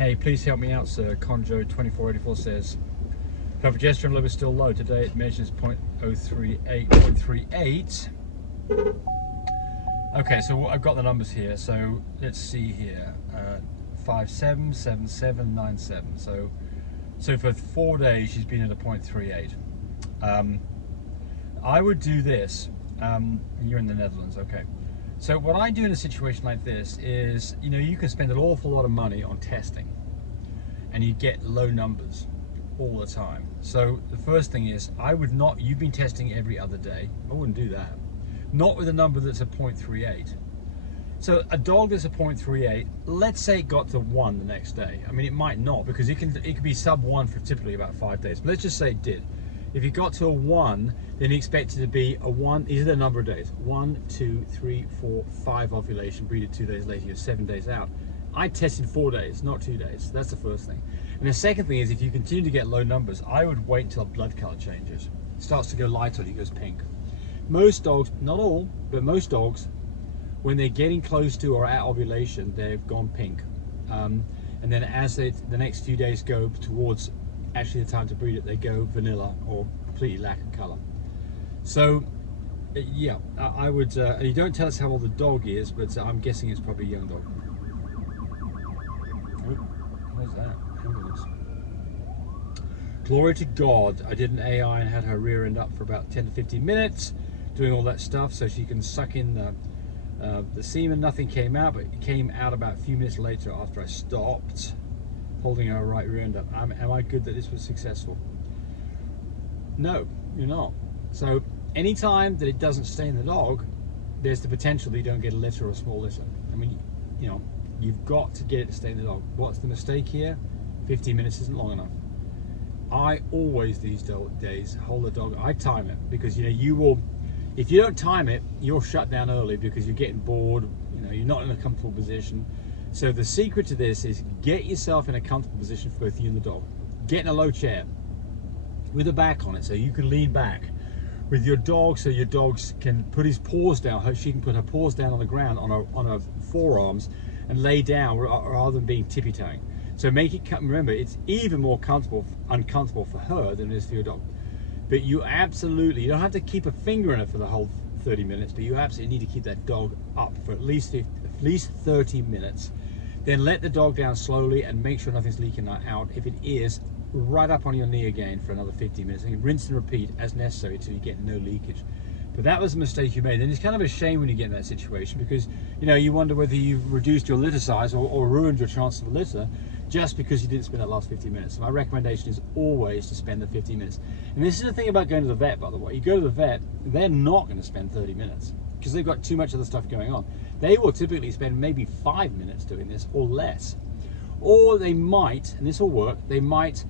Hey, please help me out, sir. Conjo2484 says, her progesterone level is still low. Today it measures 0.038. Okay, so I've got the numbers here. So let's see here. 57, 77, 97. So for 4 days she's been at a 0.38. I would do this. You're in the Netherlands, okay. So what I do in a situation like this is, you know, you can spend an awful lot of money on testing and you get low numbers all the time. So the first thing is, I would not, you've been testing every other day. I wouldn't do that. Not with a number that's a 0.38. So a dog that's a 0.38, let's say it got to 1 the next day. I mean, it might not, because it could be sub 1 for typically about 5 days. But let's just say it did. If you got to a 1, then you expect it to be a 1. These are the number of days: 1, 2, 3, 4, 5 ovulation. Breed it 2 days later. You're 7 days out. I tested 4 days, not 2 days. That's the first thing. And the second thing is, if you continue to get low numbers, I would wait until blood color changes. It starts to go light on you, goes pink. Most dogs, not all, but most dogs, when they're getting close to or at ovulation, they've gone pink. And then as the next few days go towards actually the time to breed it, they go vanilla or completely lack of color. So yeah, I would, you don't tell us how old the dog is, but I'm guessing it's probably a young dog. Oh, what's that? Ambulance. Glory to God, I did an AI and had her rear end up for about 10 to 15 minutes doing all that stuff so she can suck in the semen. Nothing came out, but it came out about a few minutes later after I stopped holding her right rear end up. Am I good that this was successful? No, you're not. So anytime that it doesn't stain the dog, there's the potential that you don't get a litter or a small litter. I mean, you know, you've got to get it to stain the dog. What's the mistake here? 15 minutes isn't long enough. I always these days hold the dog. I time it, because you know, you will, if you don't time it, you'll shut down early because you're getting bored. You know, you're not in a comfortable position. So the secret to this is get yourself in a comfortable position for both you and the dog. Get in a low chair with a back on it so you can lean back with your dog, so your dog can put his paws down. She can put her paws down on the ground on her forearms and lay down rather than being tippy-toeing. So make it, remember, it's even more uncomfortable for her than it is for your dog. But you absolutely, you don't have to keep a finger in it for the whole 30 minutes, but you absolutely need to keep that dog up for at least 30 minutes. Then let the dog down slowly and make sure nothing's leaking out. If it is, right up on your knee again for another 15 minutes. And rinse and repeat as necessary until you get no leakage. But that was a mistake you made. And it's kind of a shame when you get in that situation, because you know, you wonder whether you've reduced your litter size or ruined your chance of a litter just because you didn't spend that last 15 minutes. So my recommendation is always to spend the 15 minutes. And this is the thing about going to the vet, by the way. You go to the vet, they're not going to spend 30 minutes because they've got too much other stuff going on. They will typically spend maybe 5 minutes doing this or less. Or they might, and this will work, they might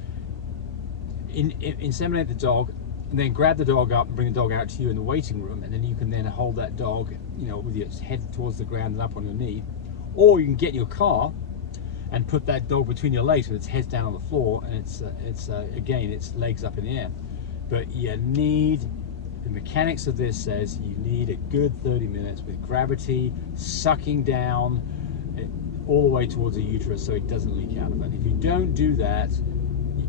inseminate the dog and then grab the dog up and bring the dog out to you in the waiting room, and then you can then hold that dog, you know, with your head towards the ground and up on your knee. Or you can get in your car and put that dog between your legs with its head down on the floor, and again, its legs up in the air. But you need, the mechanics of this says you need a good 30 minutes with gravity sucking down all the way towards the uterus so it doesn't leak out of it. If you don't do that,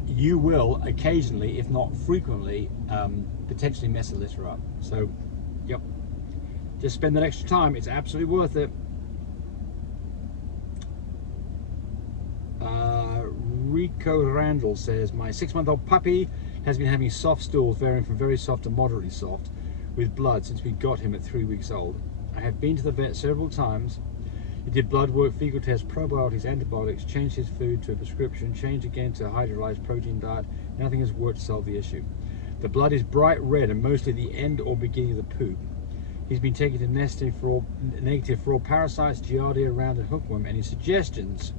you will occasionally, if not frequently, potentially mess a litter up. So, yep, just spend that extra time. It's absolutely worth it. Rico Randall says, my 6-month-old puppy has been having soft stools varying from very soft to moderately soft with blood since we got him at 3 weeks old. I have been to the vet several times. He did blood work, fecal tests, probiotics, antibiotics, changed his food to a prescription, changed again to a hydrolyzed protein diet. Nothing has worked to solve the issue. The blood is bright red and mostly the end or beginning of the poop. He's been taken to negative for all parasites, giardia, round and hookworm. Any suggestions?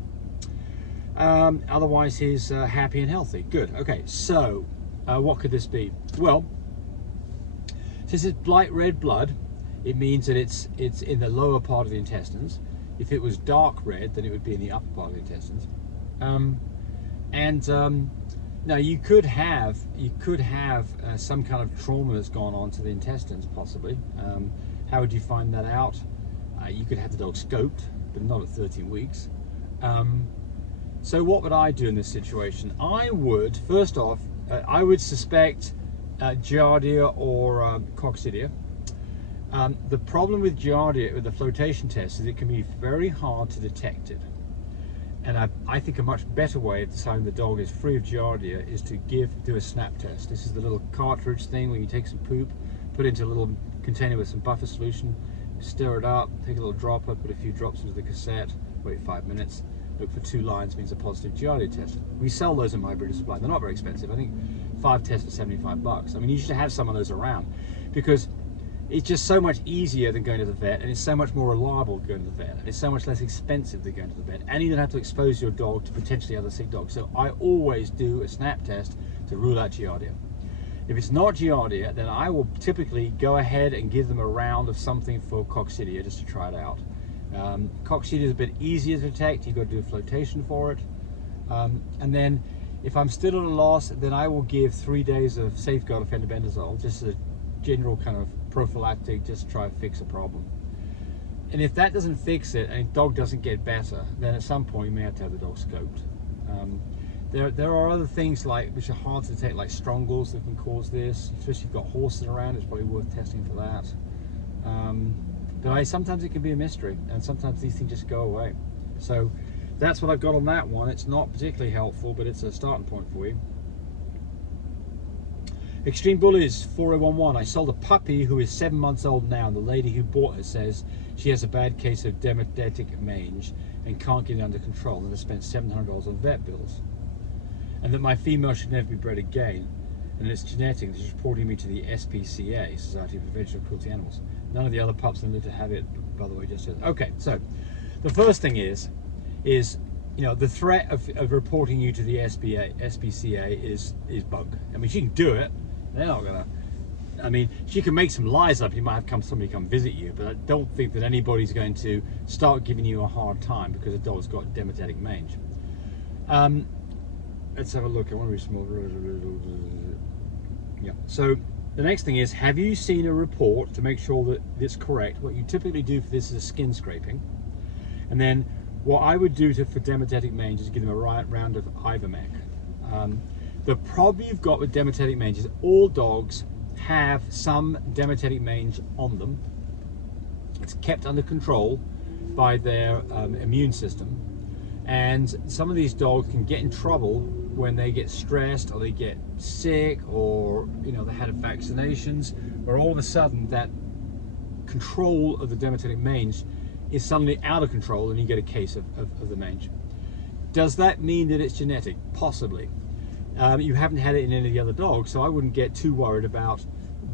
Otherwise he's happy and healthy. Good. Okay, so what could this be? Well, since it's bright red blood, it means that it's in the lower part of the intestines. If it was dark red, then it would be in the upper part of the intestines. Now you could have some kind of trauma that's gone on to the intestines, possibly. How would you find that out? You could have the dog scoped, but not at 13 weeks. So what would I do in this situation? I would, first off, I would suspect Giardia or Coccidia. The problem with Giardia, with the flotation test, is it can be very hard to detect it. And I think a much better way of deciding the dog is free of Giardia is to do a snap test. This is the little cartridge thing where you take some poop, put it into a little container with some buffer solution, stir it up, take a little dropper, put a few drops into the cassette, wait 5 minutes, look for 2 lines, means a positive Giardia test. We sell those in my breeder supply. They're not very expensive. I think 5 tests for 75 bucks. I mean, you should have some of those around because it's just so much easier than going to the vet, and it's so much more reliable going to the vet, and it's so much less expensive than going to the vet, and you don't have to expose your dog to potentially other sick dogs. So I always do a snap test to rule out Giardia. If it's not Giardia, then I will typically go ahead and give them a round of something for Coccidia just to try it out. Coccidia is a bit easier to detect. You've got to do a flotation for it. And then if I'm still at a loss, then I will give 3 days of Safeguard or fenbendazole, just as a general kind of prophylactic, just to try to fix a problem. And if that doesn't fix it and the dog doesn't get better, then at some point you may have to have the dog scoped. There are other things which are hard to detect, like strongles that can cause this. Especially if you've got horses around, it's probably worth testing for that. But sometimes it can be a mystery, and sometimes these things just go away. So that's what I've got on that one. It's not particularly helpful, but it's a starting point for you. Extreme Bullies 4011. I sold a puppy who is 7 months old now, and the lady who bought her says she has a bad case of demodetic mange and can't get it under control, and has spent $700 on vet bills. And that my female should never be bred again, and it's genetic. She's reporting me to the SPCA, Society for Vegetable Cruelty Animals. None of the other pups in the litter have it, by the way, just says. Okay, so the first thing is the threat of reporting you to the SPCA is bug. I mean, she can do it. They're not gonna. I mean, she can make some lies up. You might have somebody come visit you, but I don't think that anybody's going to start giving you a hard time because a dog's got demodetic mange. Let's have a look. I want to read some more. Yeah. So the next thing is, have you seen a report to make sure that it's correct? What you typically do for this is skin scraping, and then what I would do for demodetic mange is give them a round of Ivermec. The problem you've got with demodetic mange is all dogs have some demodetic mange on them. It's kept under control by their immune system, and some of these dogs can get in trouble when they get stressed or they get sick, or they had vaccinations, where all of a sudden that control of the demodetic mange is suddenly out of control and you get a case of the mange. Does that mean that it's genetic? Possibly. You haven't had it in any of the other dogs, so I wouldn't get too worried about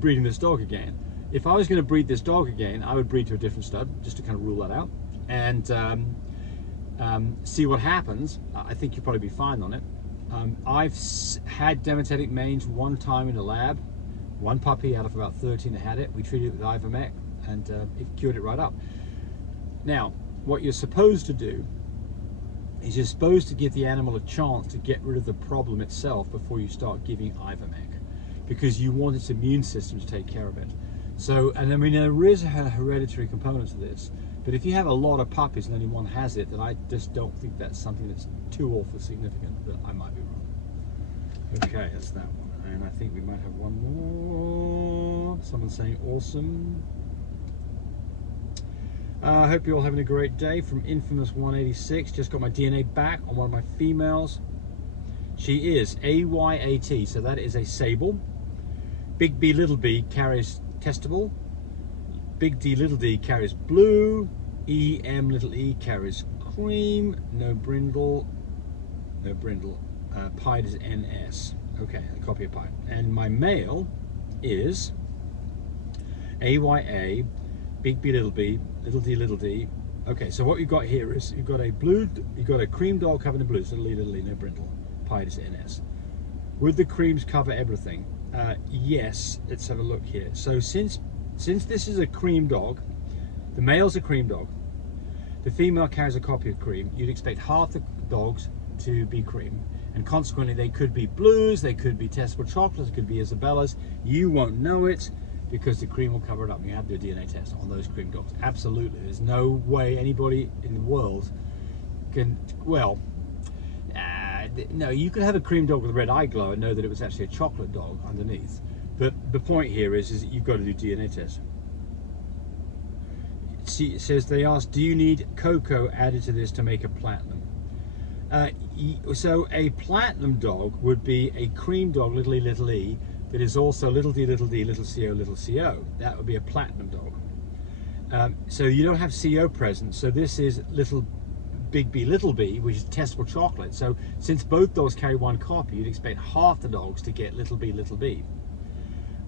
breeding this dog again. If I was going to breed this dog again, I would breed to a different stud, just to kind of rule that out, and see what happens. I think you'll probably be fine on it. I've had demodetic mange one time in a lab. One puppy out of about 13 that had it. We treated it with Ivermec, and it cured it right up. Now, what you're supposed to do is you're supposed to give the animal a chance to get rid of the problem itself before you start giving Ivermec, because you want its immune system to take care of it. So, and I mean, there is a hereditary component to this, but if you have a lot of puppies and only one has it, then I just don't think that's something that's too awful significant, but I might be wrong. Okay, that's that one. And I think we might have one more. Someone saying awesome. I hope you're all having a great day. From Infamous 186, just got my DNA back on one of my females. She is AYAT, so that is a sable. Big B little b carries testable. Big D little d carries blue. EM little e carries cream. No brindle. No brindle. Pied is NS. Okay, a copy of Pied. And my male is AYA. Big B little b, little d. Okay, so what you've got here is you've got a cream dog covered in blue, so little e, no brindle. Pied is NS. Would the creams cover everything? Yes. Let's have a look here. So since this is a cream dog, the male's a cream dog, the female carries a copy of cream, you'd expect half the dogs to be cream, and consequently they could be blues, they could be testable chocolates, it could be Isabellas. You won't know it because the cream will cover it up. You have to do a DNA test on those cream dogs. Absolutely. There's no way anybody in the world can, well, no, you could have a cream dog with a red eye glow and know that it was actually a chocolate dog underneath. But the point here is that you've got to do DNA tests. See, it says they asked, do you need cocoa added to this to make a platinum? So a platinum dog would be a cream dog, little e, that is also little d, little co, little co. That would be a platinum dog. So you don't have co present, so this is little big B, little b, which is testable chocolate. So since both dogs carry one copy, you'd expect half the dogs to get little b, little b.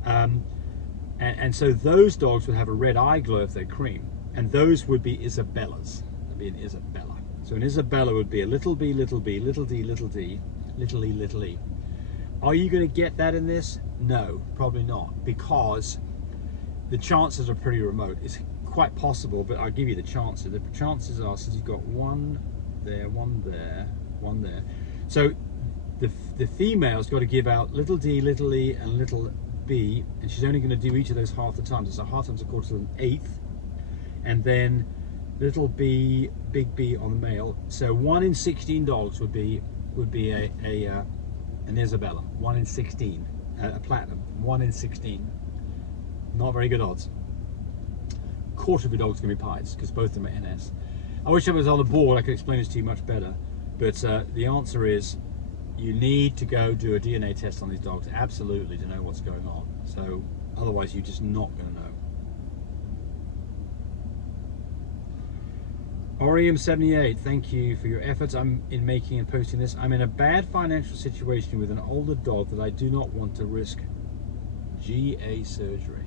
And so those dogs would have a red eye glow if they're cream, and those would be Isabellas. That'd be an Isabella. So an Isabella would be a little b, little b, little d, little e, little e. Are you going to get that in this? No, probably not, because the chances are pretty remote. It's quite possible, but I'll give you the chances. The chances are, since you've got one there, one there, one there. So the female's got to give out little d, little e, and little b, and she's only going to do each of those half the time. So half times a quarter to an eighth, and then little b, big B on the male. So 1 in 16 dogs would be an Isabella. 1 in 16, a platinum. 1 in 16. Not very good odds. Quarter of your dogs can be pies because both of them are NS. I wish I was on the board. I could explain this to you much better. But the answer is, you need to go do a DNA test on these dogs, absolutely, to know what's going on. So otherwise, you're just not going to know. Orium78, thank you for your efforts in making and posting this. I'm in a bad financial situation with an older dog that I do not want to risk GA surgery.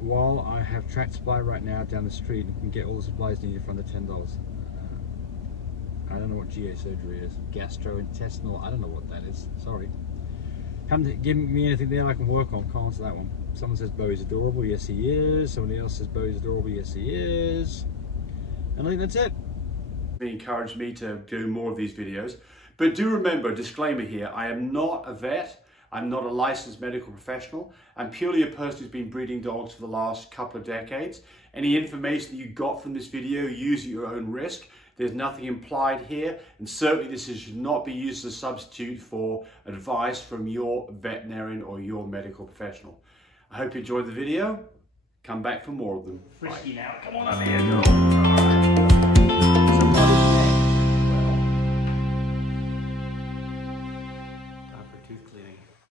While I have Tract Supply right now down the street and can get all the supplies needed for under $10. I don't know what GA surgery is. Gastrointestinal, I don't know what that is. Sorry. Haven't given me anything there I can work on. Can't answer that one. Someone says Bowie's adorable. Yes, he is. Somebody else says Bowie's adorable. Yes, he is. And I think that's it. It encouraged me to do more of these videos. But do remember, disclaimer here, I am not a vet. I'm not a licensed medical professional. I'm purely a person who's been breeding dogs for the last couple of decades. Any information that you got from this video, use at your own risk. There's nothing implied here, and certainly this should not be used as a substitute for advice from your veterinarian or your medical professional. I hope you enjoyed the video. Come back for more of them. Frisky now, come on up here, girl.